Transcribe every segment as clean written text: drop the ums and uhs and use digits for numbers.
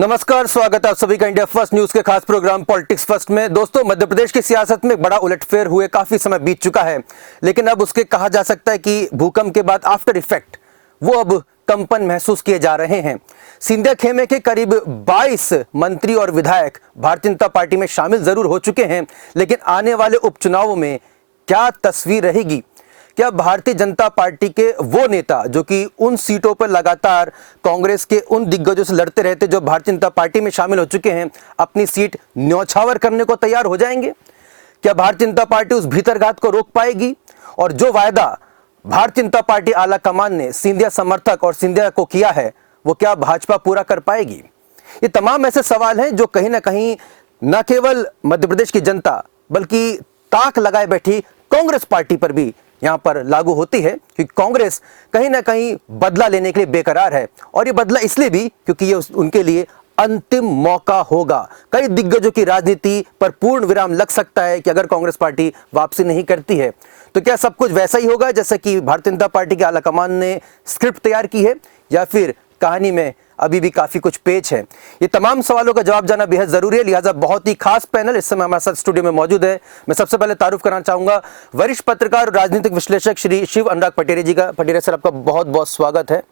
नमस्कार, स्वागत है आप सभी का इंडिया फर्स्ट न्यूज के खास प्रोग्राम पॉलिटिक्स फर्स्ट में। दोस्तों, मध्य प्रदेश की सियासत में बड़ा उलटफेर हुए काफी समय बीत चुका है, लेकिन अब उसके कहा जा सकता है कि भूकंप के बाद आफ्टर इफेक्ट वो अब कंपन महसूस किए जा रहे हैं। सिंधिया खेमे के करीब 22 मंत्री और विधायक भारतीय जनता पार्टी में शामिल जरूर हो चुके हैं, लेकिन आने वाले उपचुनावों में क्या तस्वीर रहेगी? क्या भारतीय जनता पार्टी के वो नेता जो कि उन सीटों पर लगातार कांग्रेस के उन दिग्गजों से लड़ते रहते, जो भारतीय जनता पार्टी में शामिल हो चुके हैं, अपनी सीट न्यौछावर करने को तैयार हो जाएंगे? क्या भारतीय जनता पार्टी उस भीतरघात को रोक पाएगी? और जो वायदा भारतीय जनता पार्टी आला कमान ने सिंधिया समर्थक और सिंधिया को किया है, वो क्या भाजपा पूरा कर पाएगी? ये तमाम ऐसे सवाल हैं जो कहीं ना कहीं न केवल मध्य प्रदेश की जनता बल्कि ताक लगाए बैठी कांग्रेस पार्टी पर भी यहां पर लागू होती है, क्योंकि कांग्रेस कहीं ना कहीं बदला लेने के लिए बेकरार है। और ये बदला इसलिए भी क्योंकि ये उनके लिए अंतिम मौका होगा। कई दिग्गजों की राजनीति पर पूर्ण विराम लग सकता है कि अगर कांग्रेस पार्टी वापसी नहीं करती है तो क्या सब कुछ वैसा ही होगा जैसा कि भारतीय जनता पार्टी के आलाकमान ने स्क्रिप्ट तैयार की है, या फिर कहानी में अभी भी काफी कुछ पेच है? ये तमाम सवालों का जवाब जानना बेहद जरूरी है, लिहाजा बहुत ही खास पैनल इस समय हमारे साथ स्टूडियो में मौजूद है। मैं सबसे पहले तारुफ करना चाहूंगा वरिष्ठ पत्रकार और राजनीतिक विश्लेषक श्री शिव अनुराग पटेरे जी का। पटेरे सर, आपका बहुत बहुत स्वागत है।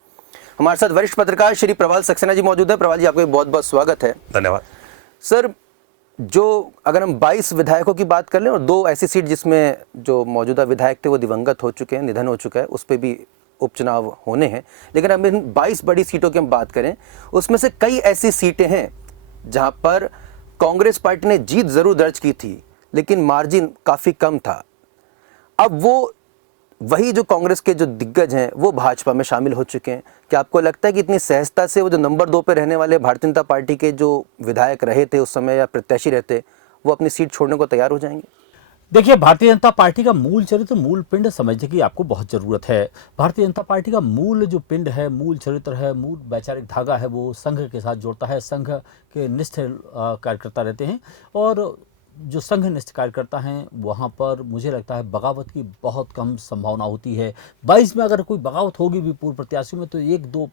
हमारे साथ वरिष्ठ पत्रकार श्री प्रवाल सक्सेना जी मौजूद है। प्रवाल जी, आपका बहुत बहुत स्वागत है। धन्यवाद सर। जो अगर हम 22 विधायकों की बात कर लें और 2 ऐसी सीट जिसमें जो मौजूदा विधायक थे वो दिवंगत हो चुके हैं, निधन हो चुका है, उस पर भी उपचुनाव होने हैं, लेकिन अब इन 22 बड़ी सीटों की हम बात करें, उसमें से कई ऐसी सीटें हैं जहां पर कांग्रेस पार्टी ने जीत जरूर दर्ज की थी, लेकिन मार्जिन काफी कम था। अब वो वही जो कांग्रेस के जो दिग्गज हैं वो भाजपा में शामिल हो चुके हैं। क्या आपको लगता है कि इतनी सहजता से वो जो नंबर 2 पे रहने वाले भारतीय जनता पार्टी के जो विधायक रहे थे उस समय या प्रत्याशी रहते, वो अपनी सीट छोड़ने को तैयार हो जाएंगे? देखिए, भारतीय जनता पार्टी का मूल चरित्र, मूल पिंड समझने की आपको बहुत ज़रूरत है। भारतीय जनता पार्टी का मूल जो पिंड है, मूल चरित्र है, मूल वैचारिक धागा है, वो संघ के साथ जोड़ता है। संघ के निष्ठ कार्यकर्ता रहते हैं, और जो संघ निष्ठ कार्यकर्ता हैं वहाँ पर मुझे लगता है बगावत की बहुत कम संभावना होती है। 22 में अगर कोई बगावत होगी भी पूर्व प्रत्याशियों में, तो 1-2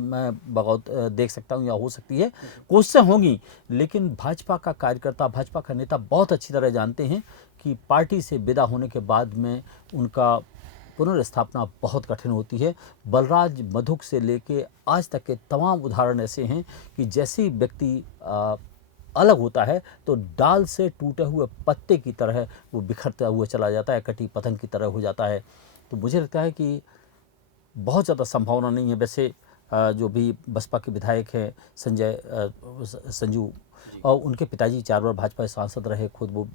मैं बगावत देख सकता हूँ या हो सकती है, कोशिशें होंगी। लेकिन भाजपा का कार्यकर्ता, भाजपा का नेता बहुत अच्छी तरह जानते हैं कि पार्टी से विदा होने के बाद में उनका पुनर्स्थापना बहुत कठिन होती है। बलराज मधुक से लेके आज तक के तमाम उदाहरण ऐसे हैं कि जैसे ही व्यक्ति अलग होता है तो डाल से टूटे हुए पत्ते की तरह वो बिखरता हुआ चला जाता है, कटी पतंग की तरह हो जाता है। तो मुझे लगता है कि बहुत ज़्यादा संभावना नहीं है। वैसे जो भी बसपा के विधायक हैं संजू, और उनके पिताजी 4 बार भाजपा सांसद रहे, खुद वो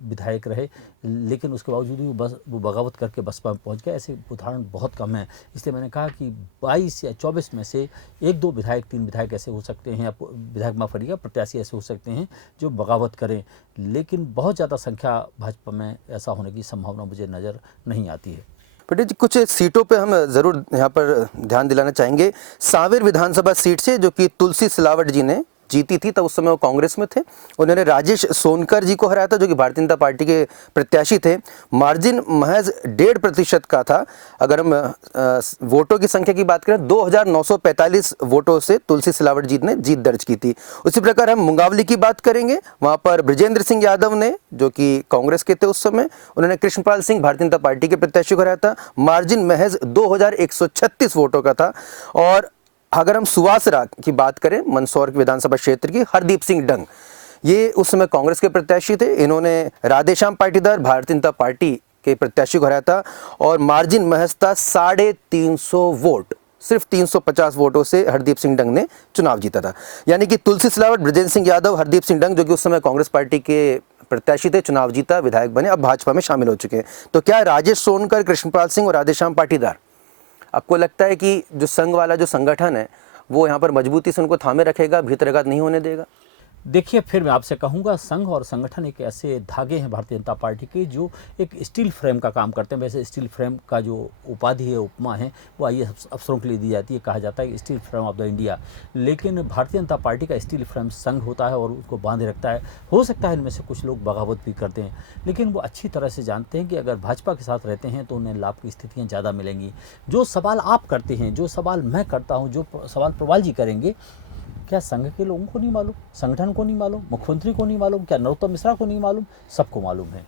विधायक रहे, लेकिन उसके बावजूद भी वो बगावत करके बसपा में पहुंच गए। ऐसे उदाहरण बहुत कम हैं। इसलिए मैंने कहा कि 22 या 24 में से 1-2 विधायक, 3 विधायक ऐसे हो सकते हैं, या विधायक माफ करिएगा, प्रत्याशी ऐसे हो सकते हैं जो बगावत करें, लेकिन बहुत ज़्यादा संख्या भाजपा में ऐसा होने की संभावना मुझे नज़र नहीं आती है। पटेल जी, कुछ सीटों पे हम जरूर यहाँ पर ध्यान दिलाना चाहेंगे। सांवेर विधानसभा सीट से जो कि तुलसी सिलावट जी ने जीती थी, तब उस समय वो कांग्रेस में थे, उन्होंने राजेश सोनकर जी को हराया था जो कि भारतीय जनता पार्टी के प्रत्याशी थे। मार्जिन महज 1.5% का था। अगर हम वोटों की संख्या की बात करें, 2945 वोटों से तुलसी सिलावट जी ने जीत दर्ज की थी। उसी प्रकार हम मुंगावली की बात करेंगे, वहां पर बृजेंद्र सिंह यादव ने, जो कि कांग्रेस के थे उस समय, उन्होंने कृष्णपाल सिंह भारतीय जनता पार्टी के प्रत्याशी को हराया था। मार्जिन महज 2136 वोटों का था। और अगर हम सुवासरा की बात करें, मंदसौर विधानसभा क्षेत्र की, हरदीप सिंह डंग, ये उस समय कांग्रेस के प्रत्याशी थे। इन्होंने राधेश्याम पाटीदार भारतीय जनता पार्टी के प्रत्याशी को हराया था, और मार्जिन महज था 350 वोट। सिर्फ 350 वोटों से हरदीप सिंह डंग ने चुनाव जीता था। यानी कि तुलसी सिलावट, बृजेंद्र सिंह यादव, हरदीप सिंह डंग, जो कि उस समय कांग्रेस पार्टी के प्रत्याशी थे, चुनाव जीता, विधायक बने, अब भाजपा में शामिल हो चुके हैं। तो क्या राजेश सोनकर, कृष्णपाल सिंह और राधेश्याम पाटीदार, आपको लगता है कि जो संघ वाला जो संगठन है वो यहाँ पर मजबूती से उनको थामे रखेगा, भीतरघात नहीं होने देगा? देखिए, फिर मैं आपसे कहूँगा, संघ और संगठन एक ऐसे धागे हैं भारतीय जनता पार्टी के जो एक स्टील फ्रेम का काम करते हैं। वैसे स्टील फ्रेम का जो उपाधि है, उपमा है, वो IAS अफसरों के लिए दी जाती है, कहा जाता है steel frame of the India. लेकिन भारतीय जनता पार्टी का स्टील फ्रेम संघ होता है और उसको बांधे रखता है। हो सकता है इनमें से कुछ लोग बगावत भी करते हैं, लेकिन वो अच्छी तरह से जानते हैं कि अगर भाजपा के साथ रहते हैं तो उन्हें लाभ की स्थितियाँ ज़्यादा मिलेंगी। जो सवाल आप करते हैं, जो सवाल मैं करता हूँ, जो सवाल प्रवाल जी करेंगे क्या संघ के लोगों को नहीं मालूम, संगठन को नहीं मालूम, मुख्यमंत्री को नहीं मालूम, क्या नरोत्तम मिश्रा को नहीं मालूम? सबको मालूम है।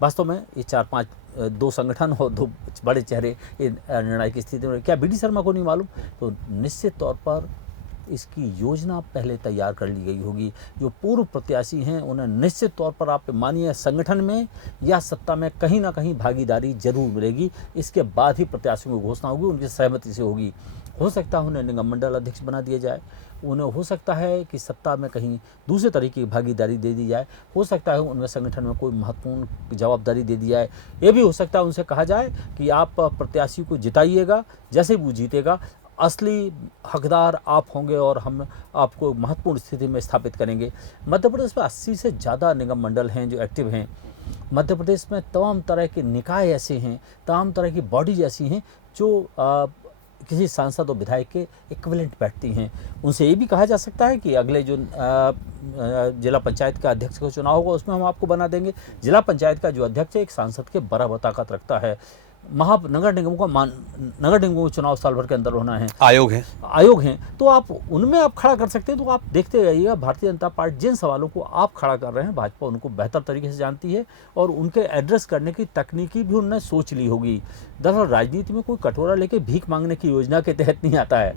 वास्तव में ये 4-5 दो संगठन और 2 बड़े चेहरे ये निर्णय की स्थिति में, क्या बी.डी. शर्मा को नहीं मालूम? तो निश्चित तौर पर इसकी योजना पहले तैयार कर ली गई होगी। जो पूर्व प्रत्याशी हैं उन्हें निश्चित तौर पर आप मानिए संगठन में या सत्ता में कहीं ना कहीं भागीदारी जरूर मिलेगी। इसके बाद ही प्रत्याशियों की घोषणा होगी, उनकी सहमति से होगी। हो सकता है उन्हें निगम मंडल अध्यक्ष बना दिया जाए, उन्हें हो सकता है कि सत्ता में कहीं दूसरे तरीके की भागीदारी दे दी जाए, हो सकता है उनमें संगठन में कोई महत्वपूर्ण जवाबदारी दे दी जाए। ये भी हो सकता है उनसे कहा जाए कि आप प्रत्याशी को जिताइएगा, जैसे वो जीतेगा असली हकदार आप होंगे और हम आपको महत्वपूर्ण स्थिति में स्थापित करेंगे। मध्य प्रदेश में 80 से ज़्यादा निगम मंडल हैं जो एक्टिव हैं। मध्य प्रदेश में तमाम तरह के निकाय ऐसे हैं, तमाम तरह की बॉडीज ऐसी हैं जो किसी सांसद और विधायक के इक्विवेलेंट बैठती हैं। उनसे ये भी कहा जा सकता है कि अगले जो जिला पंचायत का अध्यक्ष का चुनाव होगा उसमें हम आपको बना देंगे। जिला पंचायत का जो अध्यक्ष है एक सांसद के बराबर ताकत रखता है। नगर निगमों का नगर निगमों का चुनाव साल भर के अंदर होना है, आयोग हैं, तो आप उनमें आप खड़ा कर सकते हैं। तो आप देखते रहिएगा भारतीय जनता पार्टी जिन सवालों को आप खड़ा कर रहे हैं भाजपा उनको बेहतर तरीके से जानती है और उनके एड्रेस करने की तकनीकी भी उन्होंने सोच ली होगी। दरअसल राजनीति में कोई कटोरा लेके भीख मांगने की योजना के तहत नहीं आता है।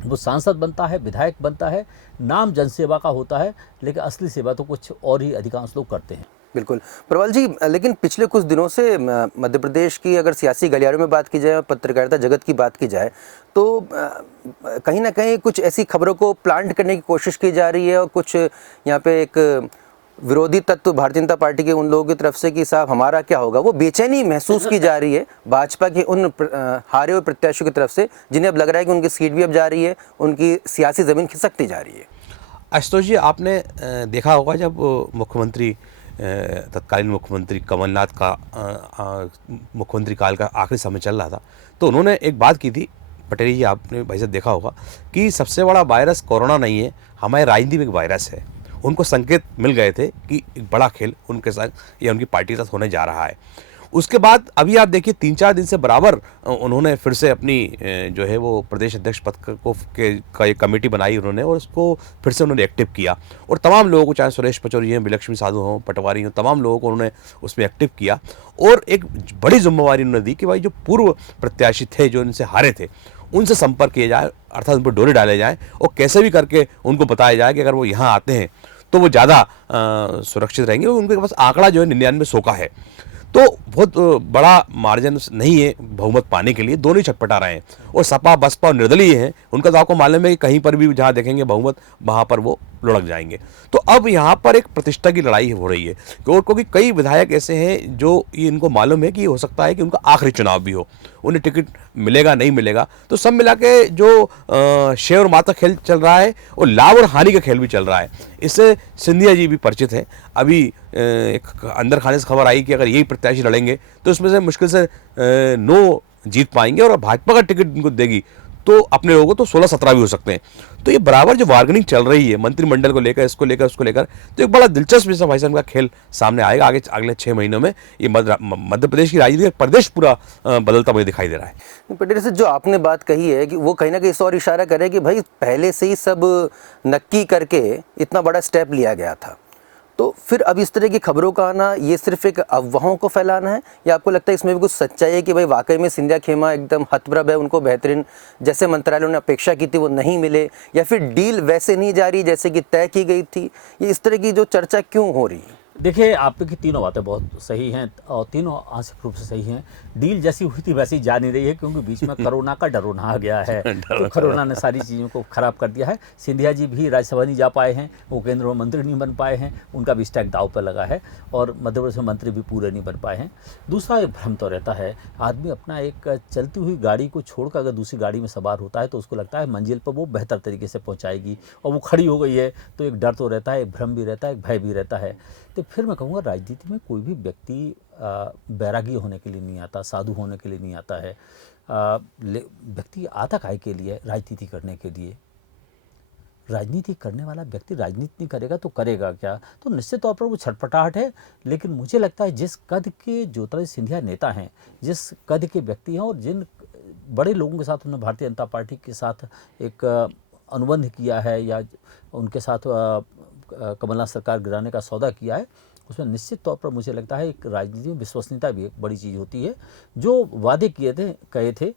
वो सांसद बनता है, विधायक बनता है, नाम जनसेवा का होता है, लेकिन असली सेवा तो कुछ और ही अधिकांश लोग करते हैं। बिल्कुल प्रबल जी, लेकिन पिछले कुछ दिनों से मध्य प्रदेश की अगर सियासी गलियारों में बात की जाए और पत्रकारिता जगत की बात की जाए तो कहीं ना कहीं कुछ ऐसी खबरों को प्लांट करने की कोशिश की जा रही है और कुछ यहाँ पे एक विरोधी तत्व भारतीय जनता पार्टी के उन लोगों की तरफ से कि साहब हमारा क्या होगा, वो बेचैनी महसूस की जा रही है भाजपा के उन हारे हुए प्रत्याशियों की तरफ से जिन्हें अब लग रहा है कि उनकी सीट भी अब जा रही है, उनकी सियासी ज़मीन खिसकती जा रही है। आशुतोष जी, आपने देखा होगा जब मुख्यमंत्री तत्कालीन मुख्यमंत्री कमलनाथ का मुख्यमंत्री काल का आखिरी समय चल रहा था तो उन्होंने एक बात की थी, पटेल जी आपने भाई साहब देखा होगा कि सबसे बड़ा वायरस कोरोना नहीं है, हमारे राजनीति में एक वायरस है। उनको संकेत मिल गए थे कि एक बड़ा खेल उनके साथ या उनकी पार्टी के साथ होने जा रहा है। उसके बाद अभी आप देखिए 3-4 दिन से बराबर उन्होंने फिर से अपनी जो है वो प्रदेश अध्यक्ष पद को का एक कमेटी बनाई उन्होंने और उसको फिर से उन्होंने एक्टिव किया और तमाम लोगों को, चाहे सुरेश पचौरी हैं, विलक्ष्मी साधु हों, पटवारी हों, तमाम लोगों को उन्होंने उसमें एक्टिव किया और एक बड़ी जिम्मेवारी उन्होंने दी कि भाई जो पूर्व प्रत्याशी थे जो इनसे हारे थे उनसे संपर्क किया जाए, अर्थात उन पर डोरे डाले जाएँ और कैसे भी करके उनको बताया जाए कि अगर वो यहाँ आते हैं तो वो ज़्यादा सुरक्षित रहेंगे। उनके पास आंकड़ा जो है 99-100 का है, तो बहुत बड़ा मार्जिन नहीं है बहुमत पाने के लिए। दोनों ही छटपटा रहे हैं और सपा बसपा और निर्दलीय हैं, उनका तो आपको मालूम है कि कहीं पर भी जहाँ देखेंगे बहुमत वहाँ पर वो लुढ़क जाएंगे। तो अब यहाँ पर एक प्रतिष्ठा की लड़ाई हो रही है क्योंकि कई विधायक ऐसे हैं जो ये इनको मालूम है कि हो सकता है कि उनका आखिरी चुनाव भी हो, उन्हें टिकट मिलेगा नहीं मिलेगा। तो सब मिला के जो शेर और माता खेल चल रहा है और लाभ और हानि का खेल भी चल रहा है। इससे सिंधिया जी भी परिचित हैं। अभी एक अंदर खाने से खबर आई कि अगर यही प्रत्याशी लड़ेंगे तो उसमें से मुश्किल से 9 जीत पाएंगे और भाजपा का टिकट इनको देगी तो अपने लोगों को तो 16-17 भी हो सकते हैं। तो ये बराबर जो बार्गेनिंग चल रही है मंत्रिमंडल को लेकर, इसको लेकर उसको लेकर, तो एक बड़ा दिलचस्प भाई साहब का खेल सामने आएगा आगे अगले 6 महीनों में। ये मध्य प्रदेश की राजनीति का प्रदेश पूरा बदलता मुझे दिखाई दे रहा है। पटेल से जो आपने बात कही है कि वो कहीं ना कहीं इस और इशारा करे कि भाई पहले से ही सब नक्की करके इतना बड़ा स्टेप लिया गया था, तो फिर अब इस तरह की खबरों का आना ये सिर्फ एक अफवाहों को फैलाना है या आपको लगता है इसमें भी कुछ सच्चाई है कि भाई वाकई में सिंधिया खेमा एकदम हतप्रभ है, उनको बेहतरीन जैसे मंत्रालयों ने अपेक्षा की थी वो नहीं मिले, या फिर डील वैसे नहीं जा रही जैसे कि तय की गई थी? ये इस तरह की जो चर्चा क्यों हो रही है? देखिए, आपकी तीनों बातें बहुत सही हैं और तीनों आंशिक रूप से सही हैं। डील जैसी हुई थी वैसी जा नहीं रही है क्योंकि बीच में कोरोना का डरोना आ गया है तो कोरोना ने सारी चीज़ों को खराब कर दिया है। सिंधिया जी भी राज्यसभा नहीं जा पाए हैं, वो केंद्र में मंत्री नहीं बन पाए हैं, उनका भी स्टैक दाव पर लगा है और मध्य प्रदेश में मंत्री भी पूरे नहीं बन पाए हैं। दूसरा एक भ्रम तो रहता है, आदमी अपना एक चलती हुई गाड़ी को छोड़कर अगर दूसरी गाड़ी में सवार होता है तो उसको लगता है मंजिल पर वो बेहतर तरीके से पहुँचाएगी और वो खड़ी हो गई है तो एक डर तो रहता है, एक भ्रम भी रहता है, एक भय भी रहता है। तो फिर मैं कहूँगा राजनीति में कोई भी व्यक्ति बैरागी होने के लिए नहीं आता, साधु होने के लिए नहीं आता है। व्यक्ति आता काय के लिए? राजनीति करने के लिए। राजनीति करने वाला व्यक्ति राजनीति नहीं करेगा तो करेगा क्या? तो निश्चित तौर पर वो छटपटाहट है, लेकिन मुझे लगता है जिस कद के ज्योतिरादित्य सिंधिया नेता हैं, जिस कद के व्यक्ति हैं और जिन बड़े लोगों के साथ उन्होंने भारतीय जनता पार्टी के साथ एक अनुबंध किया है या उनके साथ कमलनाथ सरकार गिराने का सौदा किया है, उसमें निश्चित तौर पर मुझे लगता है एक राजनीति में विश्वसनीयता भी एक बड़ी चीज़ होती है। जो वादे कहे थे,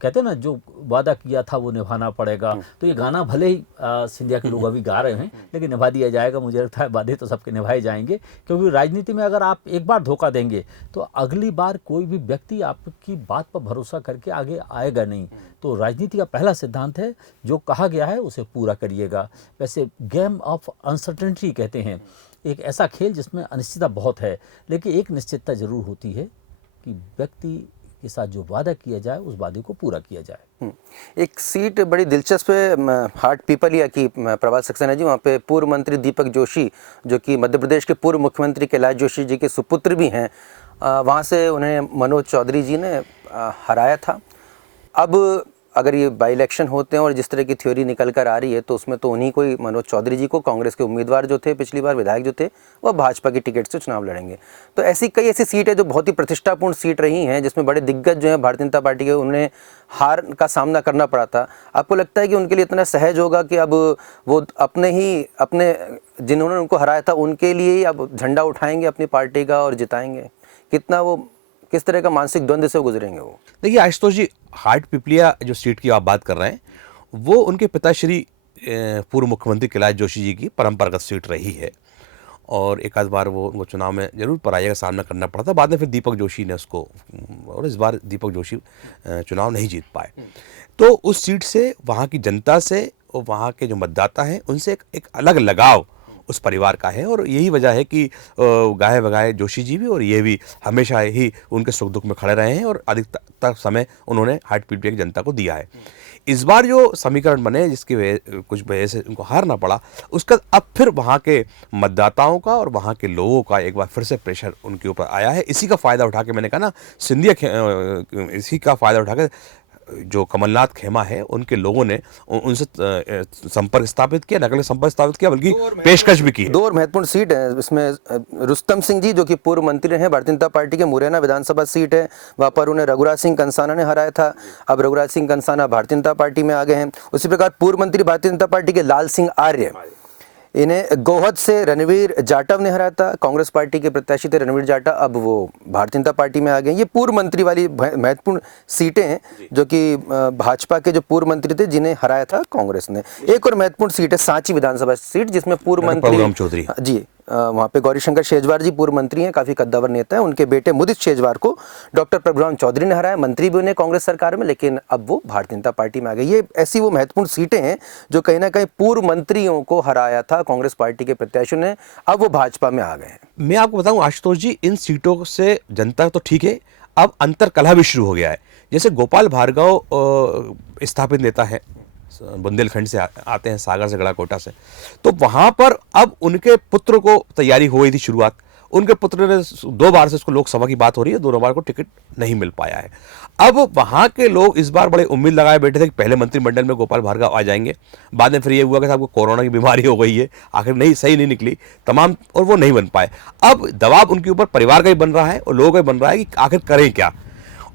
कहते हैं ना, जो वादा किया था वो निभाना पड़ेगा। तो ये गाना भले ही सिंधिया के लोग अभी गा रहे हैं, लेकिन निभा दिया जाएगा। मुझे लगता है वादे तो सबके निभाए जाएंगे, क्योंकि राजनीति में अगर आप एक बार धोखा देंगे तो अगली बार कोई भी व्यक्ति आपकी बात पर भरोसा करके आगे आएगा नहीं। तो राजनीति का पहला सिद्धांत है, जो कहा गया है उसे पूरा करिएगा। वैसे गेम ऑफ अनसर्टेनिटी कहते हैं, एक ऐसा खेल जिसमें अनिश्चितता बहुत है, लेकिन एक निश्चितता जरूर होती है कि व्यक्ति के साथ जो वादा किया जाए उस वादे को पूरा किया जाए। एक सीट बड़ी दिलचस्प है, हार्ट पीपलिया की, प्रभात सक्सेना जी, वहाँ पे पूर्व मंत्री दीपक जोशी, जो कि मध्य प्रदेश के पूर्व मुख्यमंत्री कैलाश जोशी जी के सुपुत्र भी हैं, वहाँ से उन्हें मनोज चौधरी जी ने हराया था। अब अगर ये बाई इलेक्शन होते हैं और जिस तरह की थ्योरी निकल कर आ रही है, तो उसमें तो उन्हीं को ही, मनोज चौधरी जी को, कांग्रेस के उम्मीदवार जो थे पिछली बार, विधायक जो थे, वह भाजपा की टिकट से चुनाव लड़ेंगे। तो ऐसी कई ऐसी सीटें जो बहुत ही प्रतिष्ठापूर्ण सीट रही हैं, जिसमें बड़े दिग्गज जो हैं भारतीय जनता पार्टी के, उन्हें हार का सामना करना पड़ा था। आपको लगता है कि उनके लिए इतना सहज होगा कि अब वो अपने जिन्होंने उनको हराया था उनके लिए ही अब झंडा उठाएंगे अपनी पार्टी का और जिताएंगे? किस तरह का मानसिक द्वंद्व से गुजरेंगे वो? देखिए आशुतोष जी, हार्ट पिपलिया जो सीट की आप बात कर रहे हैं, वो उनके पिताश्री पूर्व मुख्यमंत्री कैलाश जोशी जी की परंपरागत सीट रही है, और एक आध बार वो उनको चुनाव में जरूर पराजय का सामना करना पड़ा था। बाद में फिर दीपक जोशी ने उसको, और इस बार दीपक जोशी चुनाव नहीं जीत पाए। तो उस सीट से वहाँ की जनता से और वहाँ के जो मतदाता हैं उनसे एक अलग लगाव उस परिवार का है, और यही वजह है कि गाहे बगाए जोशी जी भी और ये भी हमेशा ही उनके सुख दुख में खड़े रहे हैं, और अधिकतर समय उन्होंने हार्ट पीट की जनता को दिया है। इस बार जो समीकरण बने, जिसकी कुछ वजह से उनको हारना पड़ा, उसका अब फिर वहाँ के मतदाताओं का और वहाँ के लोगों का एक बार फिर से प्रेशर उनके ऊपर आया है। इसी का फ़ायदा उठा के, मैंने कहा ना, इसी का फ़ायदा उठा के जो कमलनाथ खेमा है, उनके लोगों ने उनसे संपर्क स्थापित किया, न केवल संपर्क स्थापित किया बल्कि पेशकश भी की। दो और महत्वपूर्ण सीट है इसमें। रुस्तम सिंह जी, जो कि पूर्व मंत्री हैं भारतीय जनता पार्टी के, मुरैना विधानसभा सीट है, वहाँ पर उन्हें रघुराज सिंह कंसाना ने हराया था। अब रघुराज सिंह कंसाना भारतीय जनता पार्टी में आ गए हैं। उसी प्रकार पूर्व मंत्री भारतीय जनता पार्टी के लाल सिंह आर्य, इन्हें गोहद से रणवीर जाटव ने हराया था। कांग्रेस पार्टी के प्रत्याशी थे रणवीर जाटव, अब वो भारतीय जनता पार्टी में आ गए। ये पूर्व मंत्री वाली महत्वपूर्ण सीटें हैं, जो कि भाजपा के जो पूर्व मंत्री थे जिन्हें हराया था कांग्रेस ने। एक और महत्वपूर्ण सीट है सांची विधानसभा सीट, जिसमें पूर्व मंत्री चौधरी जी, वहाँ पे गौरीशंकर शेजवार जी पूर्व मंत्री हैं, काफ़ी कद्दावर नेता हैं। उनके बेटे मुदित शेजवार को डॉक्टर प्रभुराम चौधरी ने हराया, मंत्री भी उन्हें कांग्रेस सरकार में, लेकिन अब वो भारतीय जनता पार्टी में आ गए। ये ऐसी वो महत्वपूर्ण सीटें हैं जो कहीं ना कहीं पूर्व मंत्रियों को हराया था कांग्रेस पार्टी के प्रत्याशियों ने, अब वो भाजपा में आ गए हैं। मैं आपको बताऊं आशुतोष जी, इन सीटों से जनता तो ठीक है, अब अंतर कलह भी शुरू हो गया है। जैसे गोपाल भार्गव स्थापित नेता है, बुंदेलखंड से आते हैं, सागर से, गड़ाकोटा से, तो वहां पर अब उनके पुत्र को तैयारी हो गई थी शुरुआत। उनके पुत्र ने 2 बार से उसको लोकसभा की बात हो रही है, दोनों बार को टिकट नहीं मिल पाया है। अब वहां के लोग इस बार बड़े उम्मीद लगाए बैठे थे कि पहले मंत्रिमंडल में गोपाल भार्गव आ जाएंगे। बाद में फिर ये हुआ कि साहब को कोरोना की बीमारी हो गई है, आखिर नहीं, सही नहीं निकली तमाम, और वो नहीं बन पाए। अब दबाव उनके ऊपर परिवार का ही बन रहा है और लोगों का ही बन रहा है कि आखिर करें क्या।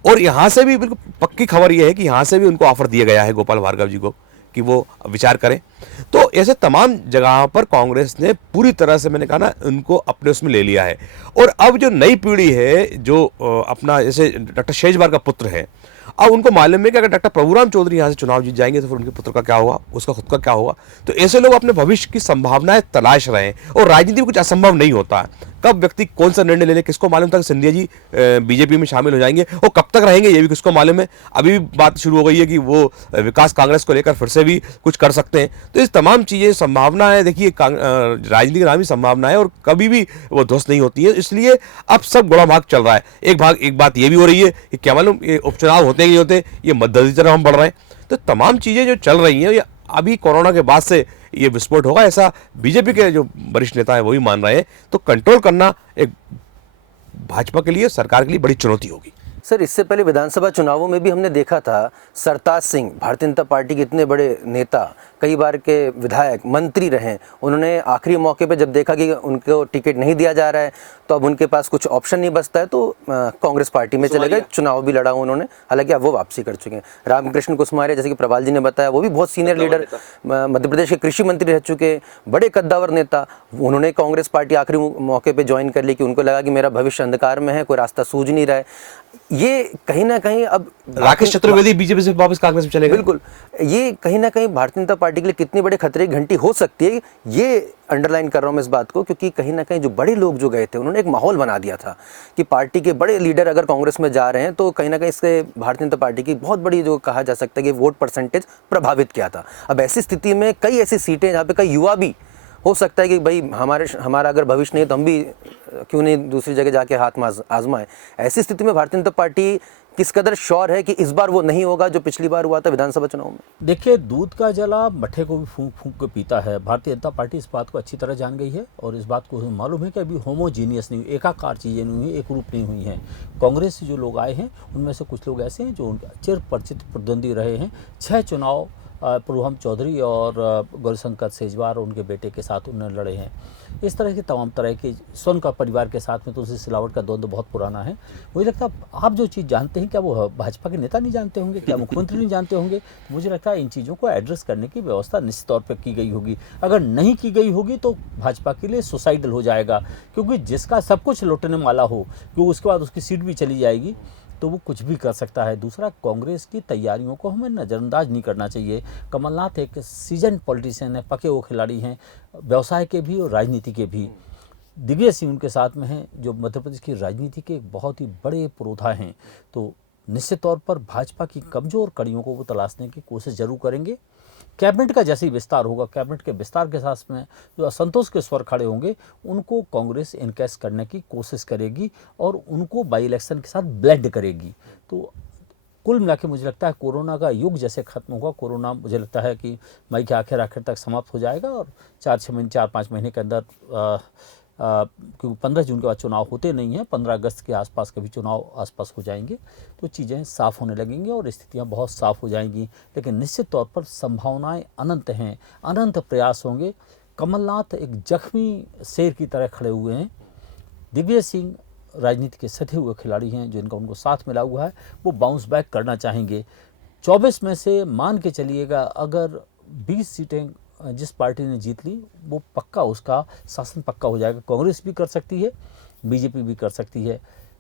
और यहाँ से भी बिल्कुल पक्की खबर यह है कि यहाँ से भी उनको ऑफर दिया गया है गोपाल भार्गव जी को कि वो विचार करें। तो ऐसे तमाम जगहों पर कांग्रेस ने पूरी तरह से, मैंने कहा ना, उनको अपने उसमें ले लिया है। और अब जो नई पीढ़ी है, जो अपना, जैसे डॉक्टर शेजवार का पुत्र है, अब उनको मालूम है कि अगर डॉक्टर प्रभुराम चौधरी यहाँ से चुनाव जीत जाएंगे तो फिर उनके पुत्र का क्या होगा, उसका खुद का क्या होगा। तो ऐसे लोग अपने भविष्य की संभावनाएं तलाश रहे हैं, और राजनीति में कुछ असंभव नहीं होता। कब व्यक्ति कौन सा निर्णय ले ले, किसको मालूम था कि सिंधिया जी बीजेपी में शामिल हो जाएंगे, और कब तक रहेंगे ये भी किसको मालूम है। अभी भी बात शुरू हो गई है कि वो विकास कांग्रेस को लेकर फिर से भी कुछ कर सकते हैं। तो इस तमाम चीज़ें, संभावना है, देखिए राजनीति का नाम ही संभावना है, और कभी भी वो ध्वस्त नहीं होती है। इसलिए अब सब गुड़ा भाग चल रहा है। एक बात ये भी हो रही है कि क्या मालूम ये उपचुनाव होते नहीं होते, ये मध्यस्थी तरफ हम बढ़ रहे हैं। तो तमाम चीज़ें जो चल रही हैं, ये अभी कोरोना के बाद से ये विस्फोट होगा, ऐसा बीजेपी के जो वरिष्ठ नेता हैं वो भी मान रहे हैं। तो कंट्रोल करना एक भाजपा के लिए, सरकार के लिए बड़ी चुनौती होगी। सर, इससे पहले विधानसभा चुनावों में भी हमने देखा था सरताज सिंह, भारतीय जनता पार्टी के इतने बड़े नेता, कई बार के विधायक, मंत्री रहे, उन्होंने आखिरी मौके पे जब देखा कि उनको टिकट नहीं दिया जा रहा है तो अब उनके पास कुछ ऑप्शन नहीं बचता है तो कांग्रेस पार्टी में चले गए, चुनाव भी लड़ा उन्होंने, हालांकि अब वो वापसी कर चुके हैं। रामकृष्ण कुसमारिया, जैसे कि प्रवाल जी ने बताया, वो भी बहुत सीनियर लीडर, मध्य प्रदेश के कृषि मंत्री रह चुके, बड़े कद्दावर नेता, उन्होंने कांग्रेस पार्टी आखिरी मौके पर ज्वाइन कर ली कि उनको लगा कि मेरा भविष्य अंधकार में है, कोई रास्ता सूझ नहीं रहा है। ये कहीं ना कहीं अब राकेश चतुर्वेदी बीजेपी से वापस कांग्रेस में चले गए। बिल्कुल, ये कहीं ना कहीं भारतीय जनता पार्टी के लिए कितनी बड़े खतरे की घंटी हो सकती है, ये अंडरलाइन कर रहा हूं मैं इस बात को, क्योंकि कहीं ना कहीं जो बड़े लोग जो गए थे उन्होंने एक माहौल बना दिया था कि पार्टी के बड़े लीडर अगर कांग्रेस में जा रहे हैं तो कहीं ना कहीं इससे भारतीय जनता पार्टी की बहुत बड़ी, जो कहा जा सकता है कि वोट परसेंटेज प्रभावित किया था। अब ऐसी स्थिति में कई ऐसी सीटें जहाँ पे कई युवा भी हो सकता है कि भाई हमारा अगर भविष्य नहीं है तो हम भी क्यों नहीं दूसरी जगह जाके हाथ आजमाएं। ऐसी स्थिति में भारतीय जनता पार्टी किस कदर श्योर है कि इस बार वो नहीं होगा जो पिछली बार हुआ था विधानसभा चुनाव में? देखिए, दूध का जला मट्ठे को भी फूंक फूंक के पीता है। भारतीय जनता पार्टी इस बात को अच्छी तरह जान गई है और इस बात को मालूम है कि अभी होमोजीनियस नहीं हुई, एकाकार चीज़ें नहीं हुई, एक रूप नहीं हुई हैं। कांग्रेस से जो लोग आए हैं उनमें से कुछ लोग ऐसे हैं जो चिर परिचित प्रतिद्वंदी रहे हैं। 6 चुनाव पूर्वम चौधरी और गौरीशंकर सेजवार और उनके बेटे के साथ उन्होंने लड़े हैं। इस तरह की तमाम तरह की सोन का परिवार के साथ में तुलसी सिलावट का द्वंद्व बहुत पुराना है। मुझे लगता है आप जो चीज़ जानते हैं, क्या वो भाजपा के नेता नहीं जानते होंगे, क्या मुख्यमंत्री नहीं जानते होंगे? तो मुझे लगता है इन चीज़ों को एड्रेस करने की व्यवस्था निश्चित तौर पर की गई होगी। अगर नहीं की गई होगी तो भाजपा के लिए सुसाइडल हो जाएगा, क्योंकि जिसका सब कुछ लौटने वाला हो, क्योंकि उसके बाद उसकी सीट भी चली जाएगी तो वो कुछ भी कर सकता है। दूसरा, कांग्रेस की तैयारियों को हमें नज़रअंदाज नहीं करना चाहिए। कमलनाथ एक सीजन पॉलिटिशियन है, पके हुए खिलाड़ी हैं, व्यवसाय के भी और राजनीति के भी। दिग्विजय सिंह उनके साथ में हैं, जो मध्य प्रदेश की राजनीति के एक बहुत ही बड़े पुरोधा हैं। तो निश्चित तौर पर भाजपा की कमज़ोर कड़ियों को वो तलाशने की कोशिश जरूर करेंगे। कैबिनेट का जैसे ही विस्तार होगा, कैबिनेट के विस्तार के साथ में जो असंतोष के स्वर खड़े होंगे उनको कांग्रेस इनकैश करने की कोशिश करेगी और उनको बाई इलेक्शन के साथ ब्लेंड करेगी। तो कुल मिला के मुझे लगता है कोरोना का युग जैसे खत्म होगा, कोरोना मुझे लगता है कि मई के आखिर तक समाप्त हो जाएगा और 4-5 महीने के अंदर क्योंकि 15 जून के बाद चुनाव होते नहीं हैं, 15 अगस्त के आसपास के भी चुनाव आसपास हो जाएंगे तो चीज़ें साफ़ होने लगेंगी और स्थितियां बहुत साफ़ हो जाएंगी। लेकिन निश्चित तौर पर संभावनाएं अनंत हैं, अनंत प्रयास होंगे। कमलनाथ एक जख्मी शेर की तरह खड़े हुए हैं। दिग्विजय सिंह राजनीति के सधे हुए खिलाड़ी हैं, जिनका उनको साथ मिला हुआ है, वो बाउंस बैक करना चाहेंगे। 24 में से मान के चलिएगा अगर 20 सीटें जिस पार्टी ने जीत ली वो पक्का उसका शासन पक्का हो जाएगा। कांग्रेस भी कर सकती है, बीजेपी भी कर सकती है।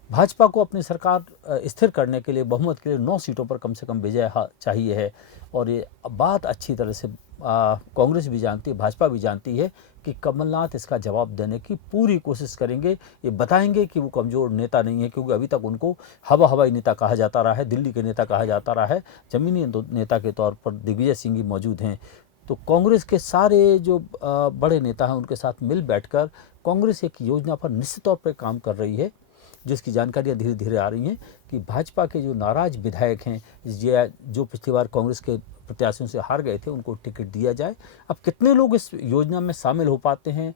भाजपा को अपनी सरकार स्थिर करने के लिए बहुमत के लिए 9 सीटों पर कम से कम विजय चाहिए है और ये बात अच्छी तरह से कांग्रेस भी जानती है, भाजपा भी जानती है कि कमलनाथ इसका जवाब देने की पूरी कोशिश करेंगे। ये बताएंगे कि वो कमज़ोर नेता नहीं है, क्योंकि अभी तक उनको हवाई नेता कहा जाता रहा है, दिल्ली के नेता कहा जाता रहा है, ज़मीनी नेता के तौर पर दिग्विजय सिंह ही मौजूद हैं। तो कांग्रेस के सारे जो बड़े नेता हैं उनके साथ मिल बैठकर कांग्रेस एक योजना पर निश्चित तौर पर काम कर रही है, जिसकी जानकारियां धीरे धीरे आ रही हैं कि भाजपा के जो नाराज विधायक हैं, जो पिछली बार कांग्रेस के प्रत्याशियों से हार गए थे, उनको टिकट दिया जाए। अब कितने लोग इस योजना में शामिल हो पाते हैं,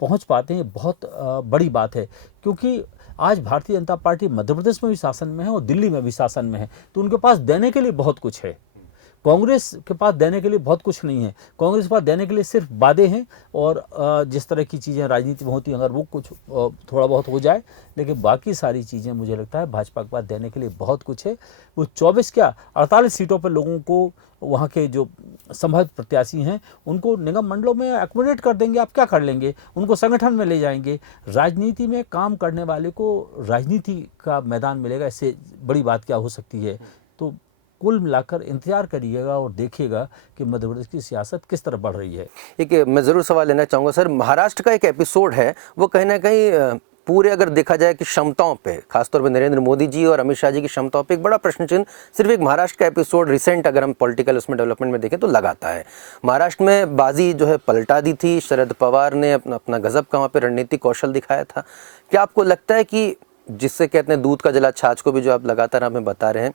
पहुंच पाते हैं, बहुत बड़ी बात है, क्योंकि आज भारतीय जनता पार्टी मध्य प्रदेश में भी शासन में है और दिल्ली में भी शासन में है, तो उनके पास देने के लिए बहुत कुछ है। कांग्रेस के पास देने के लिए बहुत कुछ नहीं है। कांग्रेस के पास देने के लिए सिर्फ वादे हैं और जिस तरह की चीज़ें राजनीति में होती हैं, अगर वो कुछ थोड़ा बहुत हो जाए, लेकिन बाकी सारी चीज़ें मुझे लगता है भाजपा के पास देने के लिए बहुत कुछ है। वो 48 सीटों पर लोगों को, वहाँ के जो संभावित प्रत्याशी हैं उनको निगम मंडलों में एकोमोडेट कर देंगे। आप क्या कर लेंगे? उनको संगठन में ले जाएंगे। राजनीति में काम करने वाले को राजनीति का मैदान मिलेगा, इससे बड़ी बात क्या हो सकती है? तो कुल मिलाकर इंतजार करिएगा और देखिएगा कि मध्य प्रदेश की सियासत किस तरह बढ़ रही है। एक मैं ज़रूर सवाल लेना चाहूँगा सर, महाराष्ट्र का एक एपिसोड है, वो कहीं ना कहीं पूरे अगर देखा जाए कि क्षमताओं पे, खासतौर पे नरेंद्र मोदी जी और अमित शाह जी की क्षमताओं पे एक बड़ा प्रश्न चिन्ह सिर्फ एक महाराष्ट्र का एपिसोड रिसेंट अगर हम पॉलिटिकल उसमें डेवलपमेंट में देखें तो लगाता है। महाराष्ट्र में बाजी जो है पलटा दी थी, शरद पवार ने अपना गजब का वहाँ पे रणनीतिक कौशल दिखाया था। क्या आपको लगता है कि जिससे कहते हैं दूध का जला छाछ को भी, जो आप लगातार हमें बता रहे हैं,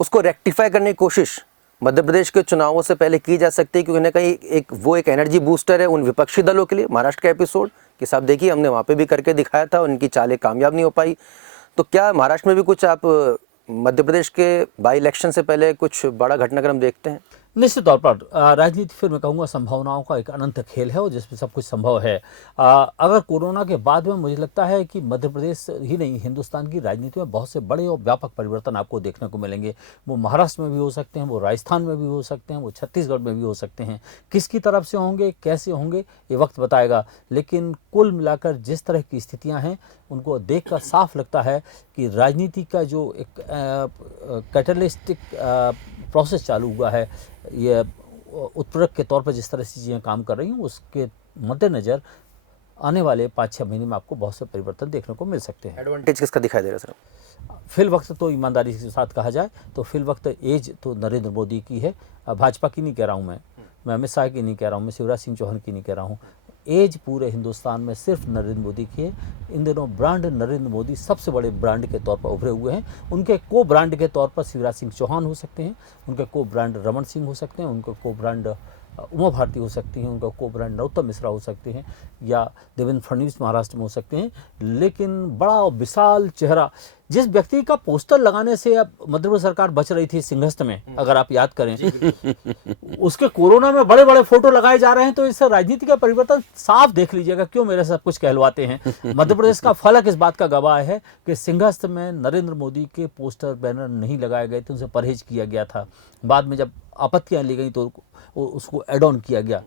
उसको रेक्टिफाई करने की कोशिश मध्य प्रदेश के चुनावों से पहले की जा सकती है? क्योंकि ना कहीं एक एनर्जी बूस्टर है उन विपक्षी दलों के लिए महाराष्ट्र का एपिसोड कि साहब देखिए हमने वहाँ पे भी करके दिखाया था, उनकी चालें कामयाब नहीं हो पाई। तो क्या महाराष्ट्र में भी कुछ आप मध्य प्रदेश के बाई इलेक्शन से पहले कुछ बड़ा घटनाक्रम देखते हैं? निश्चित तौर पर राजनीति फिर मैं कहूँगा संभावनाओं का एक अनंत खेल है और जिसमें सब कुछ संभव है। अगर कोरोना के बाद में मुझे लगता है कि मध्य प्रदेश ही नहीं हिंदुस्तान की राजनीति में बहुत से बड़े और व्यापक परिवर्तन आपको देखने को मिलेंगे। वो महाराष्ट्र में भी हो सकते हैं, वो राजस्थान में भी हो सकते हैं, वो छत्तीसगढ़ में भी हो सकते हैं। किसकी तरफ से होंगे, कैसे होंगे, ये वक्त बताएगा। लेकिन कुल मिलाकर जिस तरह की स्थितियाँ हैं उनको देख कर साफ लगता है कि राजनीति का जो एक कैटलिस्टिक प्रोसेस चालू हुआ है, ये उत्प्रेरक के तौर पर जिस तरह से चीज़ें काम कर रही हैं उसके मद्देनज़र आने वाले 5-6 महीने में आपको बहुत से परिवर्तन देखने को मिल सकते हैं। एडवांटेज किसका दिखाई दे रहा है सर? फिल वक्त तो ईमानदारी के साथ कहा जाए तो फिल वक्त एज तो नरेंद्र मोदी की है। भाजपा की नहीं कह रहा हूँ मैं अमित शाह की नहीं कह रहा हूँ, मैं शिवराज सिंह चौहान की नहीं कह रहा हूँ। एज पूरे हिंदुस्तान में सिर्फ नरेंद्र मोदी की है। इन दिनों ब्रांड नरेंद्र मोदी सबसे बड़े ब्रांड के तौर पर उभरे हुए हैं। उनके को ब्रांड के तौर पर शिवराज सिंह चौहान हो सकते हैं, उनके को ब्रांड रमन सिंह हो सकते हैं, उनके को ब्रांड उमा भारती हो सकती हैं, उनका को ब्रांड नरोत्तम मिश्रा हो सकते हैं या देवेंद्र फडणवीस महाराष्ट्र में हो सकते हैं। लेकिन बड़ा और विशाल चेहरा जिस व्यक्ति का पोस्टर लगाने से अब मध्य प्रदेश सरकार बच रही थी सिंहस्थ में, अगर आप याद करें, उसके कोरोना में बड़े बड़े फोटो लगाए जा रहे हैं। तो इससे राजनीति का परिवर्तन साफ देख लीजिएगा। क्यों मेरे सब कुछ कहलवाते हैं? मध्य प्रदेश का फलक इस बात का गवाह है कि सिंहस्थ में नरेंद्र मोदी के पोस्टर बैनर नहीं लगाए गए थे, उनसे परहेज किया गया था। बाद में जब आपत्तियां ली गई तो उसको एड ऑन किया गया।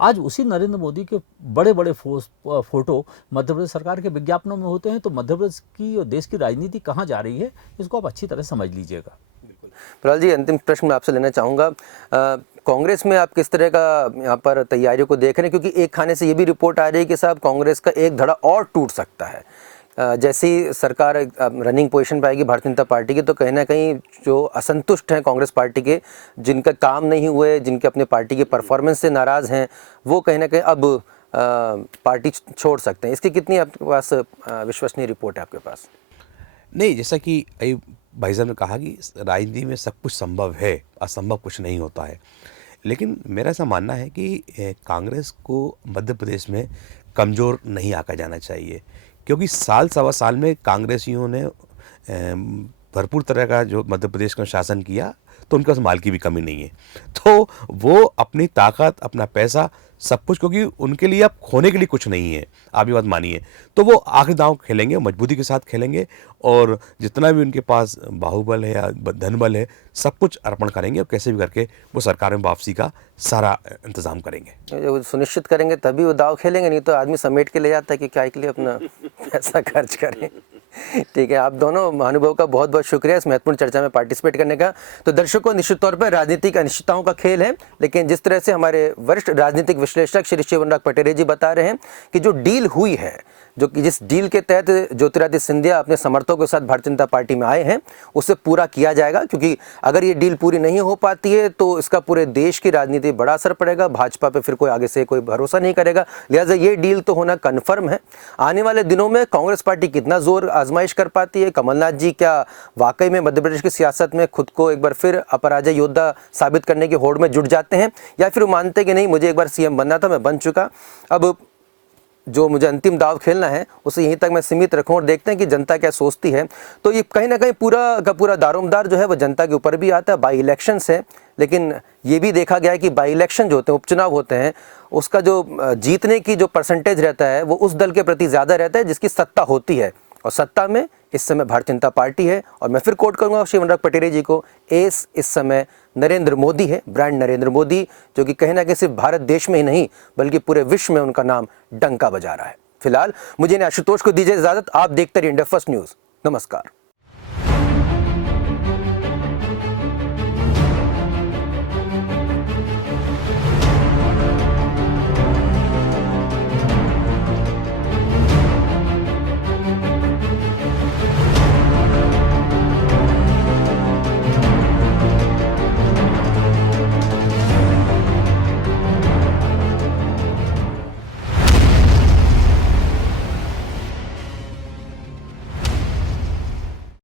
आज उसी नरेंद्र मोदी के बड़े बड़े फोटो मध्य प्रदेश सरकार के विज्ञापनों में होते हैं। तो मध्य प्रदेश की और देश की राजनीति कहाँ जा रही है इसको आप अच्छी तरह समझ लीजिएगा। प्रहलाद जी, अंतिम प्रश्न मैं आपसे लेना चाहूँगा। कांग्रेस में आप किस तरह का यहाँ पर तैयारियों को देख रहे हैं? क्योंकि एक खाने से ये भी रिपोर्ट आ रही है कि साहब कांग्रेस का एक धड़ा और टूट सकता है। जैसी सरकार रनिंग पोजीशन पर आएगी भारतीय जनता पार्टी की, तो कहीं ना कहीं जो असंतुष्ट हैं कांग्रेस पार्टी के, जिनका काम नहीं हुए, जिनके अपने पार्टी के परफॉर्मेंस से नाराज़ हैं, वो कहीं ना कहीं अब पार्टी छोड़ सकते हैं। इसकी कितनी आपके पास विश्वसनीय रिपोर्ट है आपके पास? नहीं, जैसा कि भाई साहब ने कहा कि राजनीति में सब कुछ संभव है, असंभव कुछ नहीं होता है। लेकिन मेरा ऐसा मानना है कि कांग्रेस को मध्य प्रदेश में कमज़ोर नहीं आका जाना चाहिए, क्योंकि साल सवा साल में कांग्रेसियों ने भरपूर तरह का जो मध्य प्रदेश का शासन किया, तो उनके पास माल की भी कमी नहीं है। तो वो अपनी ताकत, अपना पैसा, सब कुछ, क्योंकि उनके लिए अब खोने के लिए कुछ नहीं है, आप ये बात मानिए, तो वो आखिरी दांव खेलेंगे, मजबूती के साथ खेलेंगे और जितना भी उनके पास बाहुबल है या धनबल है, सब कुछ अर्पण करेंगे और कैसे भी करके वो सरकार में वापसी का सारा इंतजाम करेंगे। वो सुनिश्चित करेंगे तभी वो दाव खेलेंगे, नहीं तो आदमी समेट के ले जाता है कि क्या के लिए अपना पैसा खर्च करें। ठीक है, आप दोनों महानुभाव का बहुत बहुत शुक्रिया इस महत्वपूर्ण चर्चा में पार्टिसिपेट करने का। तो दर्शकों, निश्चित तौर पर राजनीतिक अनिश्चितताओं का खेल है, लेकिन जिस तरह से हमारे वरिष्ठ राजनीतिक विश्लेषक श्री शिवराज पटेरे जी बता रहे हैं कि जो डील हुई है, जो कि जिस डील के तहत ज्योतिरादित्य सिंधिया अपने समर्थकों के साथ भारतीय जनता पार्टी में आए हैं, उसे पूरा किया जाएगा। क्योंकि अगर ये डील पूरी नहीं हो पाती है तो इसका पूरे देश की राजनीति बड़ा असर पड़ेगा। भाजपा पे फिर कोई आगे से कोई भरोसा नहीं करेगा, लिहाजा ये डील तो होना कन्फर्म है। आने वाले दिनों में कांग्रेस पार्टी कितना जोर आजमाइश कर पाती है, कमलनाथ जी क्या वाकई में मध्य प्रदेश की सियासत में खुद को एक बार फिर अपराजय योद्धा साबित करने की होड़ में जुट जाते हैं, या फिर वो मानते कि नहीं, मुझे एक बार सीएम बनना था, मैं बन चुका, अब जो मुझे अंतिम दाव खेलना है उसे यहीं तक मैं सीमित रखूं और देखते हैं कि जनता क्या सोचती है। तो ये कहीं ना कहीं पूरा का पूरा दारोमदार जो है वो जनता के ऊपर भी आता है। बाई इलेक्शन है, लेकिन ये भी देखा गया है कि बाई इलेक्शन जो होते हैं, उपचुनाव होते हैं, उसका जो जीतने की जो परसेंटेज रहता है वो उस दल के प्रति ज़्यादा रहता है जिसकी सत्ता होती है, और सत्ता में इस समय भारतीय जनता पार्टी है। और मैं फिर कोट करूंगा शिवराज पटेरे जी को, एस इस समय नरेंद्र मोदी है, ब्रांड नरेंद्र मोदी, जो कि कहीं ना कहीं सिर्फ भारत देश में ही नहीं बल्कि पूरे विश्व में उनका नाम डंका बजा रहा है। फिलहाल मुझे आशुतोष को दीजिए इजाजत। आप देखते रहिए इंडिया फर्स्ट न्यूज़। नमस्कार।